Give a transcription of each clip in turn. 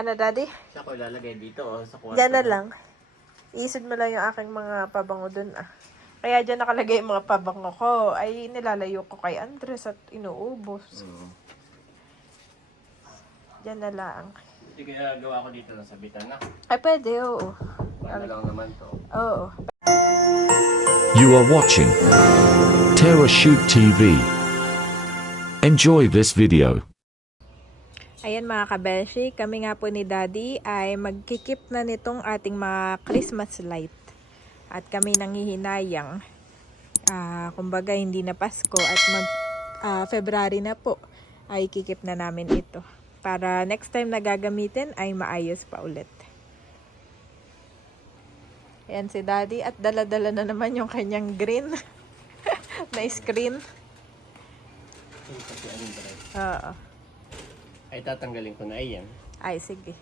Ano, Daddy? Siya ko ilalagay dito sa kwarto. Diyan na lang. Iisod mo lang yung aking mga pabango dun Kaya dyan nakalagay yung mga pabango ko. Ay, nilalayo ko kay Andres at inuubos. Diyan na lang. Hindi kaya gawa ko dito ng sabitan na. Ay, pwede, oo. Paano lang naman to. Oo. You are watching Terra Shoot TV. Enjoy this video. Ayan mga kabeshi, kami nga po ni Daddy ay magkikip na nitong ating mga Christmas light. At kami nanghihinayang. Kumbaga hindi na Pasko at February na po ay kikip na namin ito. Para next time na gagamitin ay maayos pa ulit. Ayan si Daddy at dala-dala na naman yung kanyang green na screen. Oo. Ay tatanggalin ko na iyan. Ay, sige.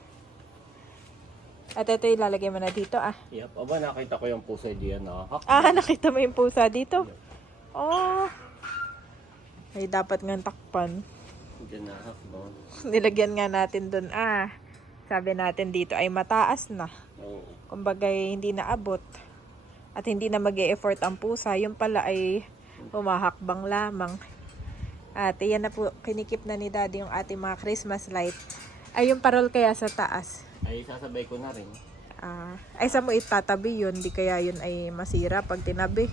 At ito ilalagay mo na dito Yep. Aba, nakita ko yung puso diyan na. Nakita mo yung pusa dito? Oh. Ay, dapat nga takpan. Diyan na hakbang. Nilagyan nga natin dun. Sabi natin dito ay mataas na. Oo. Kumbaga hindi naabot. At hindi na mag-e-effort ang pusa. Yung pala ay humahakbang lamang. At yan na po, kinikip na ni Daddy yung ating mga Christmas light. Ay, yung parol kaya sa taas. Ay sasabay ko na rin. Ay, sa mo itatabi yun. Di kaya yun ay masira pag tinabi.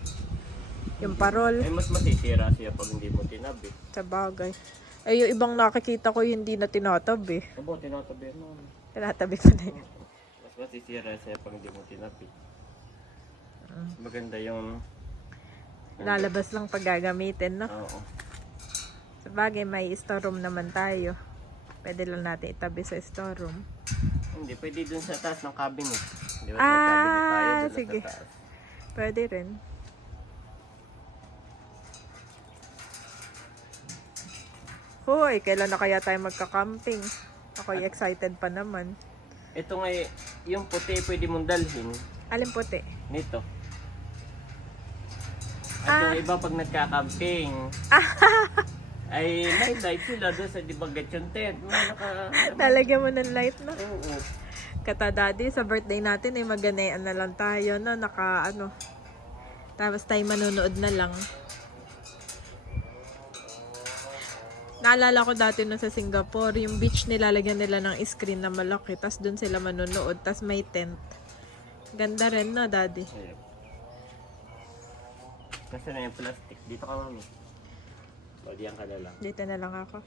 Yung parol. Ay mas masisira siya pag hindi mo tinabi. Sa bagay. Ay, yung ibang nakikita ko hindi na tinatabi. Aba, tinatabi mo. Tinatabi ko na yun. Mas masisira siya pag hindi mo tinabi. Maganda yung... Lalabas lang pag gagamitin, no? Oo. Sa bagay, may storeroom naman tayo. Pwede lang natin itabi sa storeroom. Hindi, pwede dun sa taas ng cabinet. Di ba may cabinet tayo dun sige. sa taas? Pwede rin. Hoy, kailan na kaya tayo magka-camping? Ako'y excited pa naman. Ito nga, yung puti pwede mong dalhin. Alin puti? Nito. At yung iba pag nagka-camping, ay may light sila doon sa dibagat yung tent. Talagyan mo ng light, no? Oo. Kata Daddy, sa birthday natin ay maganayaan na lang tayo, no? Tapos tayo manonood na lang. Naalala ko dati no sa Singapore, yung beach nilalagyan nila ng screen na malaki, tas dun sila manonood, tas may tent. Ganda rin, no, Daddy? Ayun. Kasi na yung plastic. Dito ka, mami. O, diyan ka na lang. Dito na lang ako.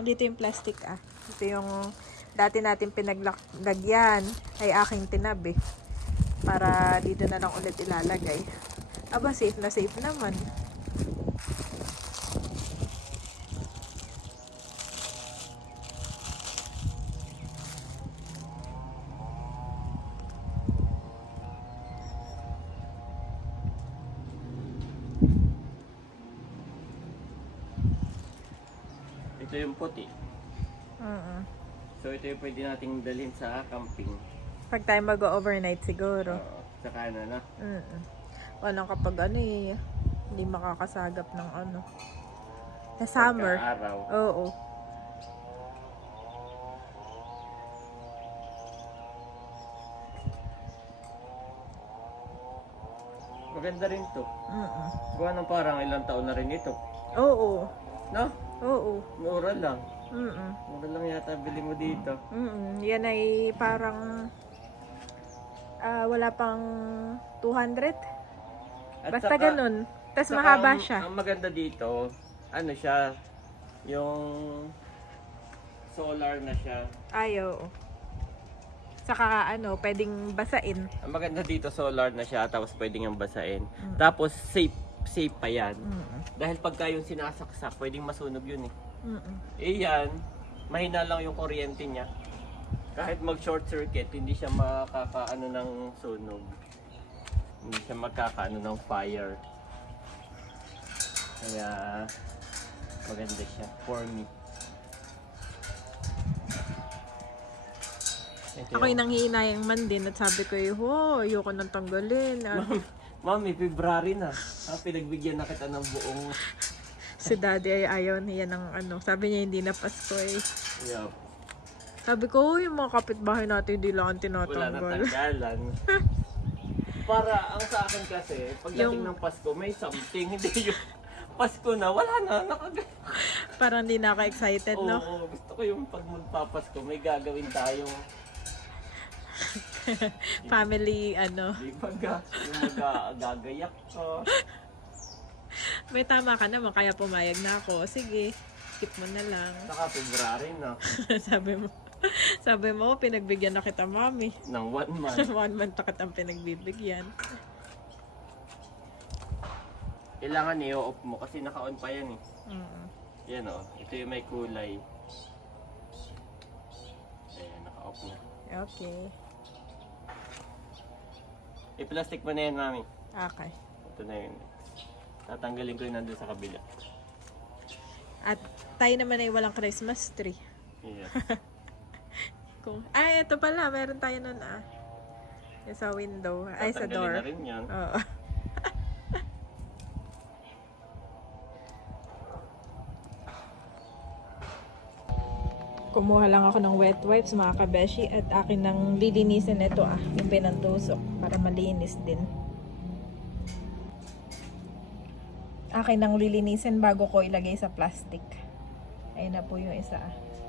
Dito yung plastic, Ito yung dati natin pinaglagyan ay aking tinabi. Para dito na lang ulit ilalagay. Aba, safe na safe naman. Ito yung puti. So, ito yung pwede nating dalhin sa camping. Pag tayo mag-overnight siguro. Sa kanan na. Walang kapag hindi makakasagap ng sa summer. Pagka-araw. Oo. Maganda rin to. Gawa ng parang ilang taon na rin ito. Oo. No? Oo. Mura lang. Mm-mm. Mura lang yata bili mo dito. Yan ay parang wala pang 200. Basta saka, ganun. Tapos mahaba siya. Ang maganda dito, ano siya, yung solar na siya. Ay, oo. Saka pwedeng basain. Ang maganda dito, solar na siya, tapos pwedeng yung basain. Tapos safe pa yan. Dahil pagka yung sinasaksak, pwedeng masunog yun eh. Yan, mahina lang yung kuryente niya. Kahit mag short circuit, hindi siya makakaano ng sunog. Hindi siya magkakaano ng fire. Kaya maganda siya for me. Ako'y nanghihinayang man din at sabi ko, ayoko nang tanggalin. Mami, February na. Pinagbigyan na kita ng buong Si daddy ay ayaw niya ng ano. Sabi niya hindi na Pasko eh. Yeah. Sabi ko, yung mga kapitbahay natin hindi lang ang Wala na tinatanggal. tanggalan. Para ang sa akin kasi, pagdating Yung- ng Pasko, may something. Hindi yung Pasko na, wala na. Parang hindi na ka-excited, Oo, no? gusto ko yung pag magpapasko, may gagawin tayong Family, ano. di ba yung magagayak ka. May tama ka naman, kaya pumayag na ako. Sige, skip mo na lang. Saka February na, sabi mo, pinagbigyan na kita, mami. ng 1 month. 1 month na kitang pinagbibigyan. Kailangan i-off mo kasi naka-on pa yan eh. Mm. Yan o, ito yung may kulay. Ayan, naka-off na. Okay. I-plastic mo na yan, mami. Okay. Ito na yun. Tatanggalin ko yun nandun sa kabila. At tayo naman ay walang Christmas tree. Yeah. Ito pala, meron tayo nun Yung sa window. Ay, sa Tatanggalin door. na rin yan. Oo. Kumuha lang ako ng wet wipes mga kabeshi at akin nang lilinisin ito yung pinantusok para malinis din. Akin nang lilinisin bago ko ilagay sa plastic. Ayun na po yung isa.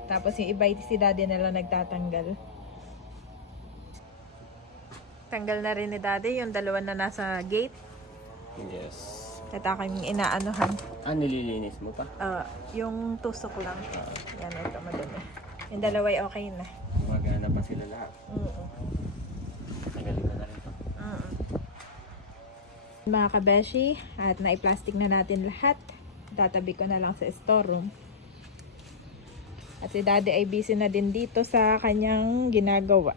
Tapos yung iba si daddy na lang nagtatanggal. Tanggal na rin ni daddy yung dalawa na nasa gate. Yes. At aking inaanohan. Nililinis mo pa? Yung tusok lang. Yan, ito madami. Yung dalawa ay okay na. Magana pa sila lahat. Oo. Tanggalin ko na rin to. Mga kabeshi, at nai-plastic na natin lahat. Tatabi ko na lang sa storeroom. At si daddy ay busy na din dito sa kanyang ginagawa.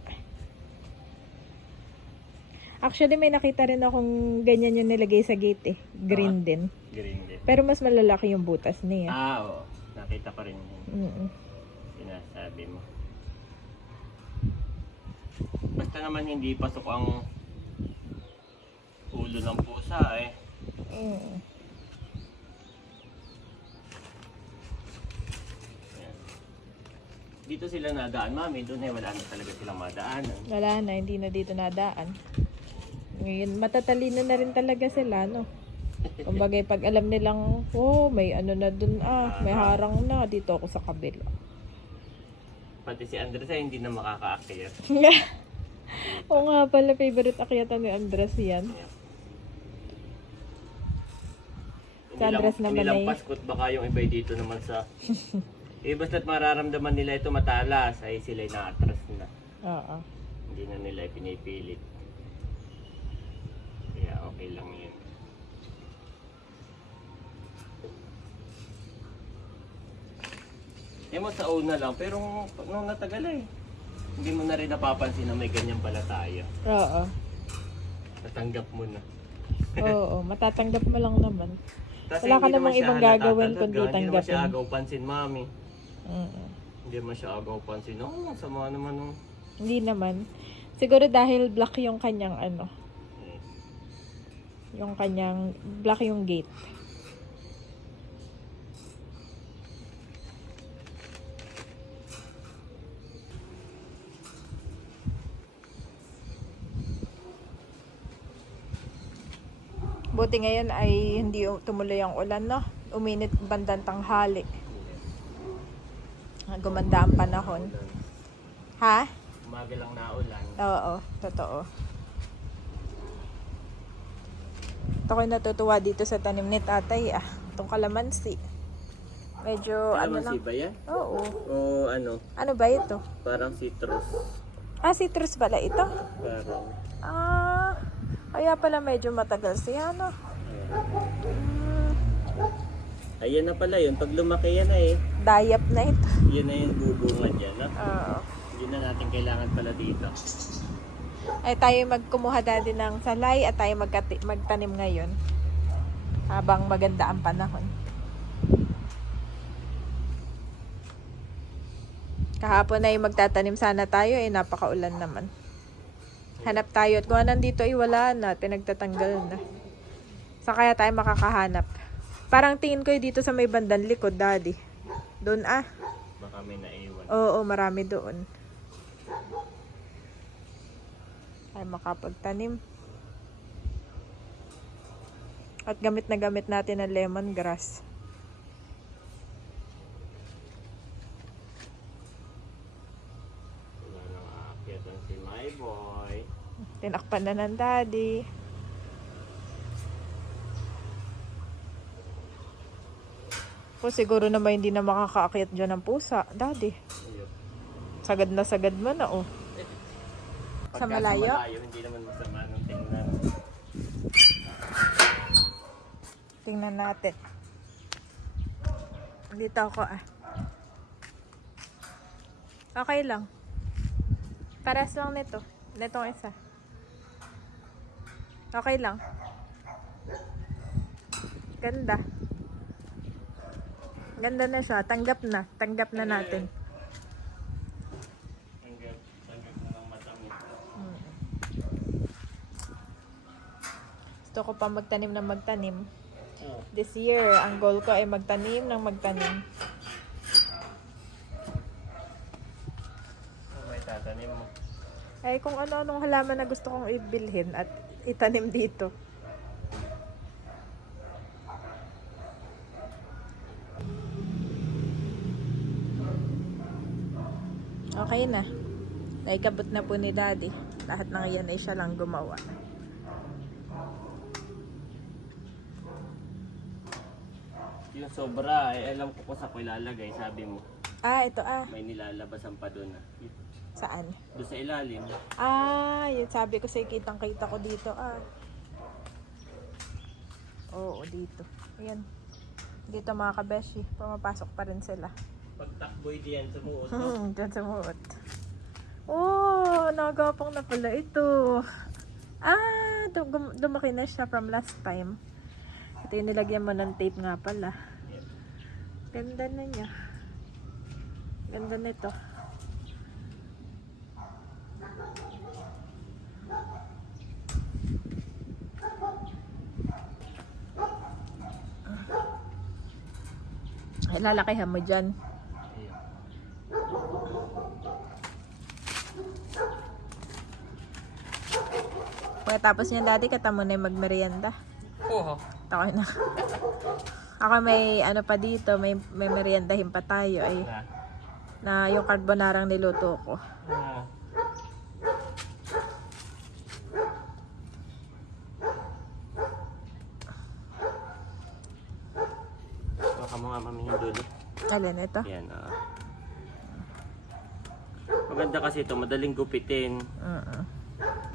Actually, may nakita rin akong ganyan yung nilagay sa gate eh. Green din. Green din. Pero mas malalaki yung butas niya. Oo. Nakita pa rin yun. Mm-mm. Sinasabi mo. Basta naman hindi pasok ang ulo ng pusa eh. Mm. Ayan. Dito sila nadaan, mami. Doon ay wala na talaga silang madaanan. Wala na, hindi na dito nadaan. Ngayon, matatalino na rin talaga sila, no? Kumbaga, pag alam nilang, may ano na dun, may harang na, dito ako sa kabila. Pati si Andres ay hindi na makakaakyat. Oo nga pala, favorite akyatan ni Andres yan. Ayan. Si Andres naman ay- Paskot baka yung iba dito naman sa... basta't mararamdaman nila ito matalas ay sila na-atras na. Oo. Hindi na nila pinipilit. Kaya okay lang yun. Mo sa una lang, pero nung natagal hindi mo na rin napapansin na may ganyan pala tayo. Oo. Natanggap mo na. Oo, matatanggap mo lang naman. Kasi Wala ka hindi naman namang siya ibang gagawin natatalaga, kundi Hindi naman siya tanggapin. agaw pansin, mami. Mm. Hindi naman siya agaw pansin. Sama naman nung... Hindi naman. Siguro dahil black yung kanyang yung kanyang, black yung gate. Buti ngayon ay hindi tumuloy ang ulan, no? Uminit bandang tanghali. Gumanda ang panahon. Ha? Umaga lang naulan. Oo, totoo. Ito ko'y natutuwa dito sa tanim ni tatay, itong kalamansi. Medyo, ano lang. Kalamansi ba yan? Oo. O ano? Ano ba ito? Parang citrus. Citrus pala ito. Parang... Kaya pala medyo matagal siya, no? Ayan na pala yun. Pag lumaki yan Dayap na ito. yan na yung bubunga dyan. No? Oo. Hindi na natin kailangan pala dito. Ay tayo magkumuha dati ng salay at tayo magtanim ngayon. Habang maganda ang panahon. Kahapon ay magtatanim sana tayo, napakaulan naman. Hanap tayo at kung nandito ay wala na, pinagtatanggal na. Sa kaya tayo makakahanap? Parang tingin ko dito sa may bandang likod, Daddy. Doon Baka may naiwan. Oo, marami doon. Ay makapagtanim. At gamit na gamit natin ang lemongrass. Wala nang aakyat ang si my boy. Tinakpan na ng Daddy. O siguro naman hindi na makakaakyat dyan ng pusa, Daddy. Ayun. Sagad mo na, oh. Sa Pagka malayo? hindi naman masama nung tingnan. Tingnan natin. Dito ako, Okay lang. Paras lang nito. Netong isa. Okay lang. Ganda. Ganda na siya. Tanggap na. Tanggap na natin. Tanggap na ng matamis. Gusto ko pa magtanim na magtanim. Oo. This year, ang goal ko ay magtanim ng magtanim. May tatanim mo. Ay kung ano-anong halaman na gusto kong ibilhin at itanim dito. Okay na. Naikabot na po ni Daddy. Lahat ng yan ay siya lang gumawa. Yung sobra, alam ko kung sa ko ilalagay, sabi mo. Ito May nilalabasan pa doon na. Saan? Doon sa ilalim. Yun sabi ko sa'yo, kitang-kita ko dito, Oo, dito. Ayan. Dito mga kabeshi, pumapasok pa rin sila. Pagtakboy diyan sumuot, no? Diyan sumuot. Nagapang na pala ito. Dumaki na siya from last time. Ito yung nilagyan mo ng tape nga pala. Ganda na niya. Ganda nito. Ay, lalakihan mo dyan. Pagkatapos niyan dati, kata mo na yung magmerienda. Oo. Ako na. Ako may ano pa dito, may meriendahin pa tayo ay na yung carbonarang niluto ko. Baka mo nga mami yung dulo. Alin ito? Yan, maganda kasi ito, madaling gupitin.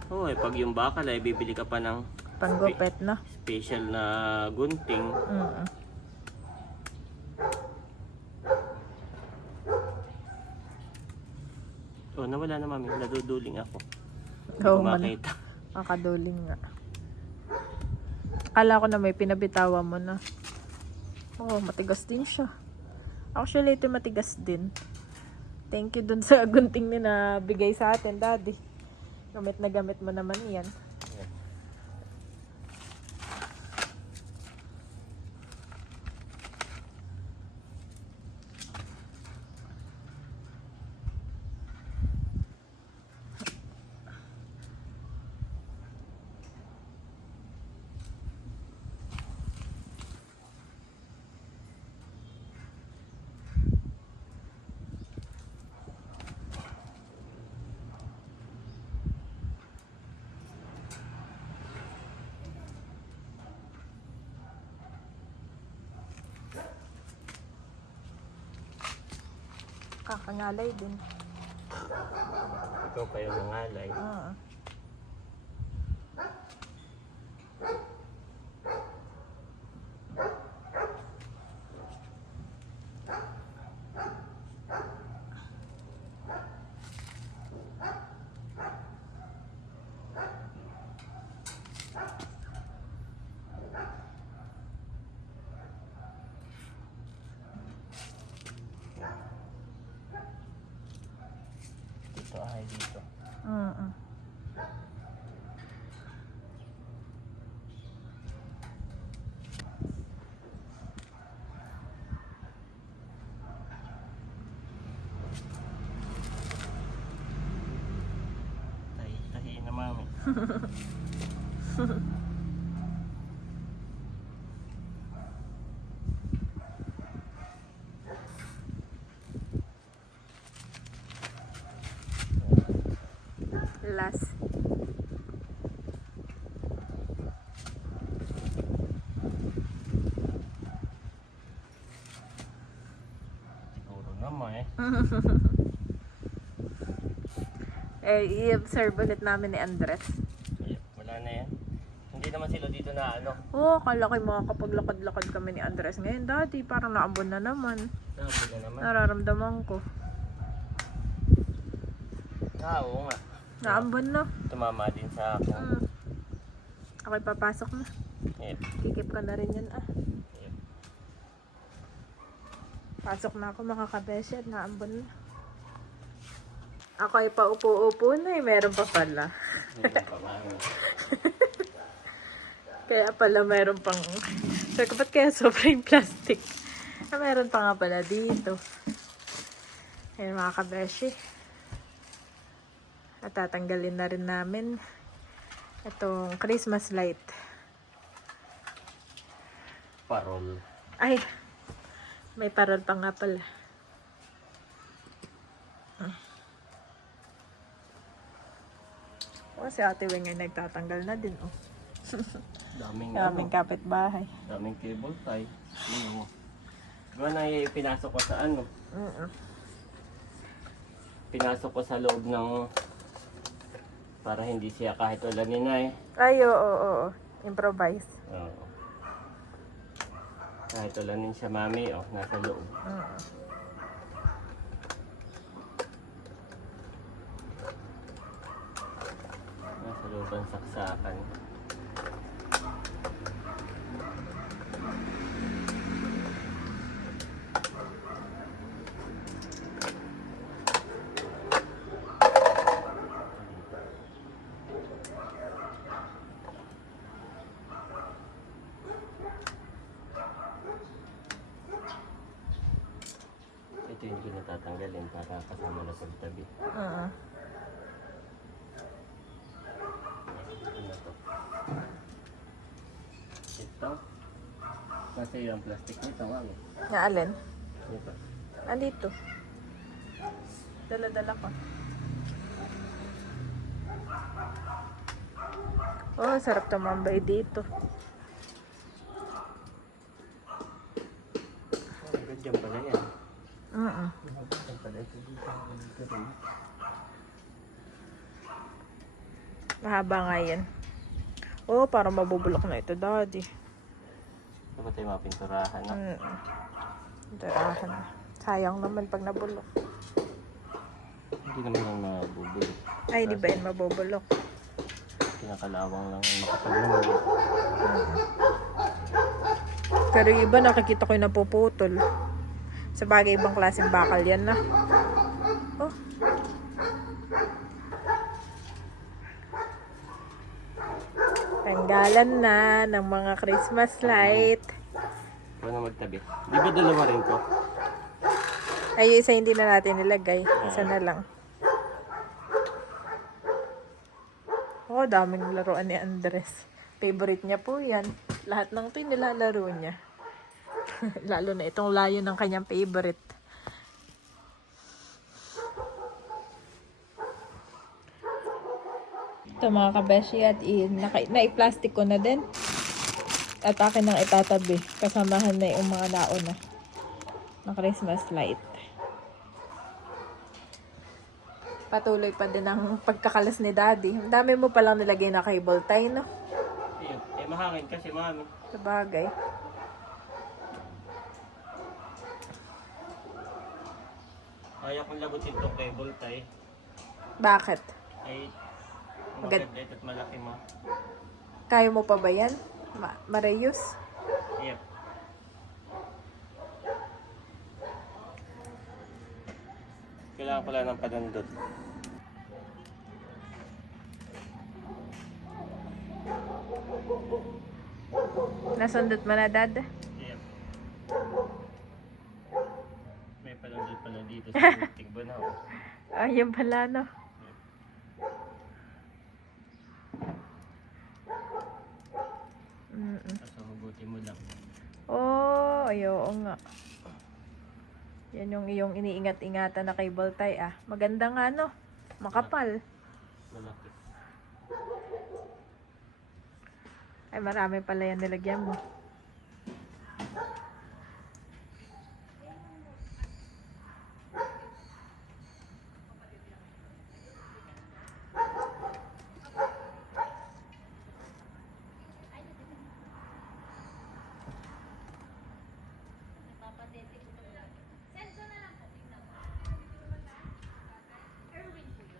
Oo, pag yung bakal ay bibili ka pa ng Panggupit, no? special na gunting. Nawala na mami, naduduling ako. Hindi ko makita. Makaduling nga. Akala ko na may pinabitawan mo na. Matigas din siya. Actually, ito matigas din. Thank you dun sa gunting na bigay sa atin, Daddy. Gamit na gamit mo naman yan. Kakangalay din. Ikaw pa yung nangalay. Dito ay dito. Last. Siguro naman eh. I-observe ulit namin ni Andres. Wala na yan. Hindi naman sila dito na ano. Oo, kala ko makakapaglakad-lakad kami ni Andres. Ngayon, Daddy, parang naambon na naman. Sabi na naman. Nararamdaman ko. Oo nga. Naambon na. Tumama din sa akin. Ako'y papasok na. Yep. Kikip ka na rin yan, ah. Yep. Pasok na ako, mga kabeshi, at naambon na. Ako ay paupo-upo na eh. Meron pa pala. Kaya pala meron pang... So, ba't kaya sobrang plastic? Meron pa nga pala dito. Ayun, mga kabeshi. At tatanggalin na rin namin itong Christmas light. Parol. Ay, may parol pa nga pala. O, si Ate Weng ay nagtatanggal na din, oh. Daming kapitbahay. daming cable tie. Ano mo? Diba na pinasok ko sa ano? Pinasok ko sa loob ng... Para hindi siya kahit wala nina eh. Ay, oo. Improvise. Oo. Kahit wala nin siya mami, oh, nasa loob. Nasa loob ang saksakan. Ito hindi ko natatanggalin para kasama na pagtabi. Ano to? Ito? Kasi yung plastic nito, mami. Nga alin? Ito. Andito. Dala-dala ko. Oh, sarap tumambay dito. Ganyan pala yan. Ganyan pala ito dito. Mahaba nga yan. Oh, parang mabubulok na ito, Daddy. Dapat tayo mapinturahan, no? Darahan na. Sayang naman pag nabulok. Hindi naman lang nabubulok. Ay, di ba yan mabubulok? Pinakalawang lang ang makapaglamuli. Pero yung iba nakikita ko yung napuputol. Sa bagay, ibang klaseng bakal yan na. Oh. Tanggalan na ng mga Christmas light. Paano magtabi? Di ba dalawa rin to? Ay, yung isa hindi na natin nilagay. Isa na lang. Oh, daming laruan ni Andres. Favorite niya po yan. Lahat ng ito nilalaro niya. Lalo na itong layo ng kanyang favorite. Ito mga kabeshi at nai-plastic ko na din. At akin nang itatabi. Kasamahan na yung mga nauna na Christmas light. Patuloy pa din ang pagkakalas ni Daddy. Ang dami mo palang nilagay na cable tie, no? Ayun. Eh, mahangin kasi, mami. Sa bagay. Kaya kong lagutin tong cable tie. Bakit? Ay, Magad- maganda at malaki mo. Kaya mo pa ba yan? Ma-reuse? Yep. Kailangan pala ng panandot. Nasundot mo na, Dad? Yep. May panandot pala dito sa tigbo na. Ayun pala, no? Tapos hugutin mo lang. Oh, oo nga. Yan yung iyong iniingat-ingatan na cable tie ah. Maganda nga no. Makapal. Malaki. Ay, marami pala yan nilagyan mo.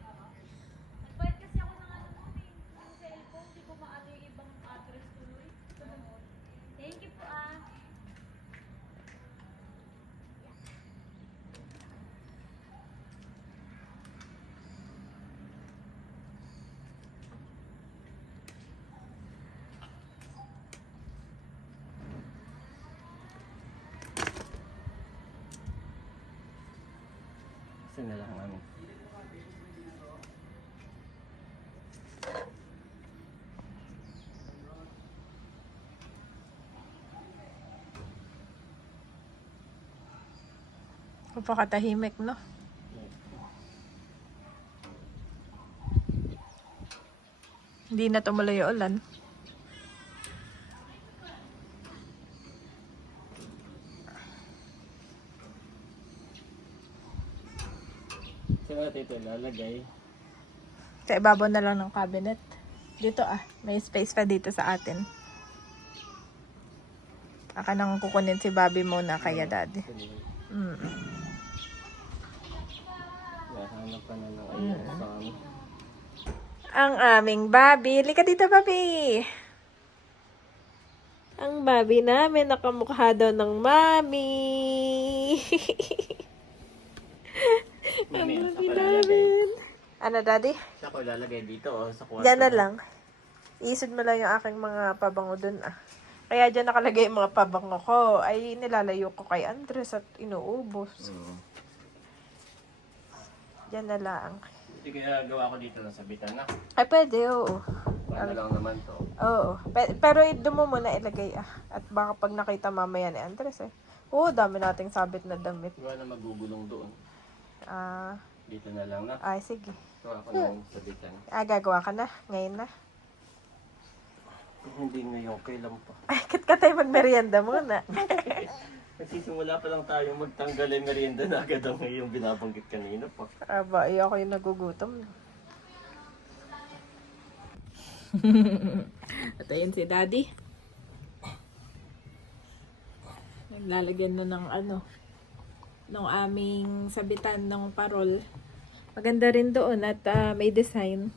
Nagbayad kasi ako ng ano mo, ng cellphone, di ko maano yung ibang address tuloy. Thank you po ah. Kasi na lang namin. Kapakatahimik no. Hindi na tumuloy yung ulan. Saan natin ito lalagay? Sa ibabaw na lang ng cabinet. Dito ah, may space pa dito sa atin. Aka nang kukunin si Bobby muna kaya daddy. Nahanap ka na ng ayun sa amin. Ang aming Bobby. Lika dito, Bobby. Ang Bobby namin nakamukha daw ng Mami. Ang Mami, Bobby saan ko lalagay? namin. Ano, daddy? Saan ko lalagay dito o sa kwarto? Diyan na lang. Iisod mo lang yung aking mga pabango dun ah. Kaya dyan nakalagay yung mga pabango ko. Ay, nilalayo ko kay Andres at inuubos. Diyan na lang. Hindi kaya gawa ko dito lang sa bitana. Ay, pwede, oo. Paano lang naman to? Oo. Pero doon mo muna ilagay ah. At baka pag nakita mamaya ni Andres eh. Oo, dami nating sabit na damit. Gawa na magugulong doon. Ah, Dito na lang na. ay, sige. Gawa ko na sa bitana. Ah, gagawa ka na. Ngayon na. Hindi ngayon, kailan pa. Ay, kat ka tayo magmerienda muna. Nagsisimula pa lang tayo magtanggal ay merienda na agad ang yung binabanggit kanina pa. Aba, iyo ako yung nagugutom. At ayun si Daddy. Naglalagyan na ng ano, ng aming sabitan ng parol. Maganda rin doon at may design.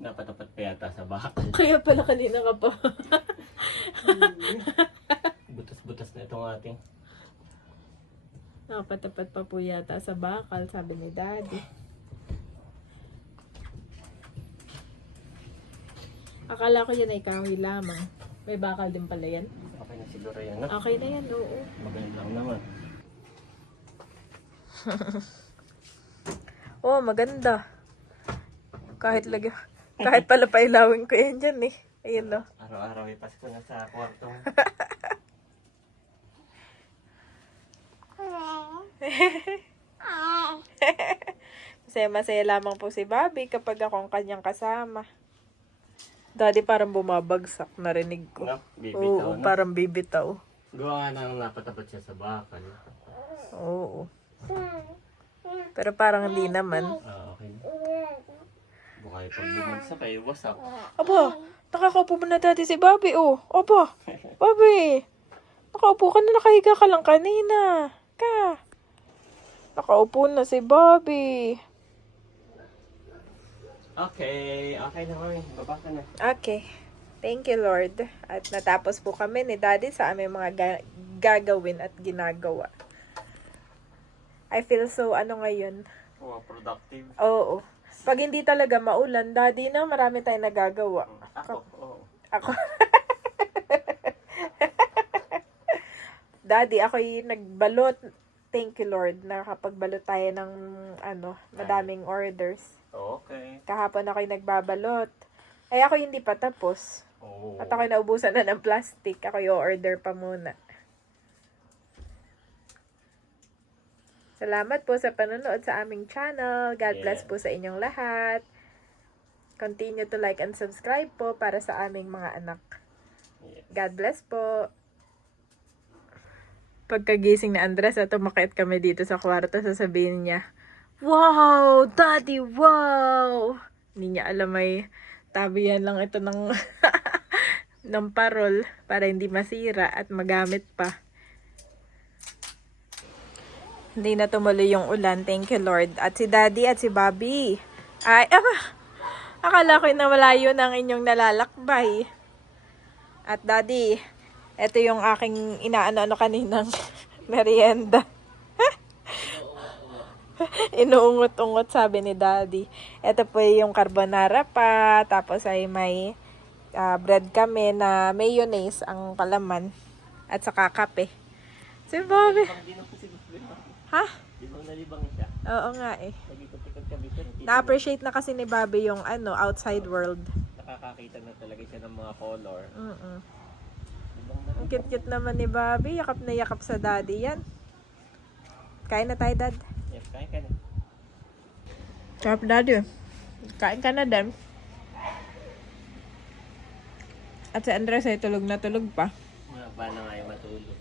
Napatapat pa yata sa bakal. Kaya pala kanina ka pa. Butas-butas na itong ating. Nakapatapat pa po yata sa bakal, sabi ni Daddy. Akala ko yan ay kahoy lamang. May bakal din pala yan. Okay na siguro yan, no? Okay na yan, oo. Maganda lang naman. Oo, maganda. Kahit pala pailawin ko yan dyan eh. Ayun no. Araw-araw ay Pasko na sa kwarto. Masaya lamang po si Bobby kapag ako ang kanyang kasama. Daddy parang bumabagsak, narinig ko. No? Bibitaw, Oo, no? parang bibitaw. Gawa nga nang napatapat siya sa bakal. Oo. Pero parang hindi naman. Ah, okay na. Bukay pag bumagsak ay wasak. Aba, nakakaupo mo na dati si Bobby, oh. Aba, Bobby. Nakaupo ka na, nakahiga ka lang kanina. Nakaupo na si Bobby. Okay, okay na kami. Baba ka na. Okay. Thank you, Lord. At natapos po kami ni Daddy sa aming mga gagawin at ginagawa. I feel so, ngayon. Oh, productive. Oo. Pag hindi talaga maulan, Daddy, na marami tayong nagagawa. Ako, oo. Ako. Daddy, ako'y nagbalot. thank you Lord, nakakapagbalot tayo ng madaming orders. Okay. Kahapon ako'y nagbabalot. Ay ako hindi pa tapos. Oh. At ako'y naubusan na ng plastic. Ako'y o-order pa muna. Salamat po sa panonood sa aming channel. God bless po sa inyong lahat. Continue to like and subscribe po para sa aming mga anak. Yes. God bless po. Pagkagising ni Andres, tumakit kami dito sa kwarto, sasabihin niya, "Wow, Daddy, wow!" Hindi niya alam may tabihan lang ito ng, ng parol para hindi masira at magamit pa. Hindi na tumuloy yung ulan. Thank you, Lord. At si Daddy at si Bobby. Ay, akala ko na malayo ng inyong nalalakbay. At Daddy, ito yung aking inaano-ano kaninang merienda. Inuungot-ungot sabi ni Daddy. Ito po yung carbonara pa. Tapos ay may bread kami na mayonnaise ang palaman. At saka kape. Si Bobby. Ha? Di ba nalibang siya? Oo nga eh. Nag-ikot-ikot kami siya. Na-appreciate na kasi ni Bobby yung outside world. Nakakakita na talaga siya ng mga color. Ang cute-cute naman ni Bobby. Yakap na yakap sa Daddy yan. Kain na tayo, Dad. Yes, kain ka na. Sarap, Daddy. Kain ka na, Dan. At si Andres ay tulog na tulog pa. Paano nga yung matulog?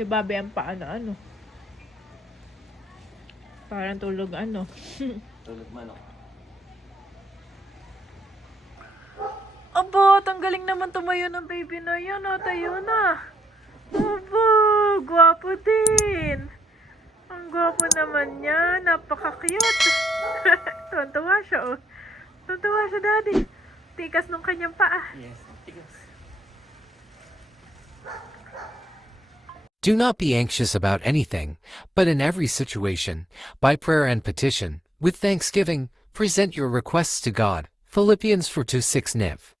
Si Bobby ang paano-ano. Parang tulog Tulog manok. Aba, tanggaling naman tumayo ng baby na yan. Tayo na. Aba, gwapo din. Ang gwapo naman niya. Napaka-cute. Tuwan-tuwa siya, oh. Tuwan-tuwa siya, Daddy. Tikas nung kanyang paa. Yes, tigas. Do not be anxious about anything, but in every situation, by prayer and petition, with thanksgiving, present your requests to God. Philippians 4:2-6 NIV.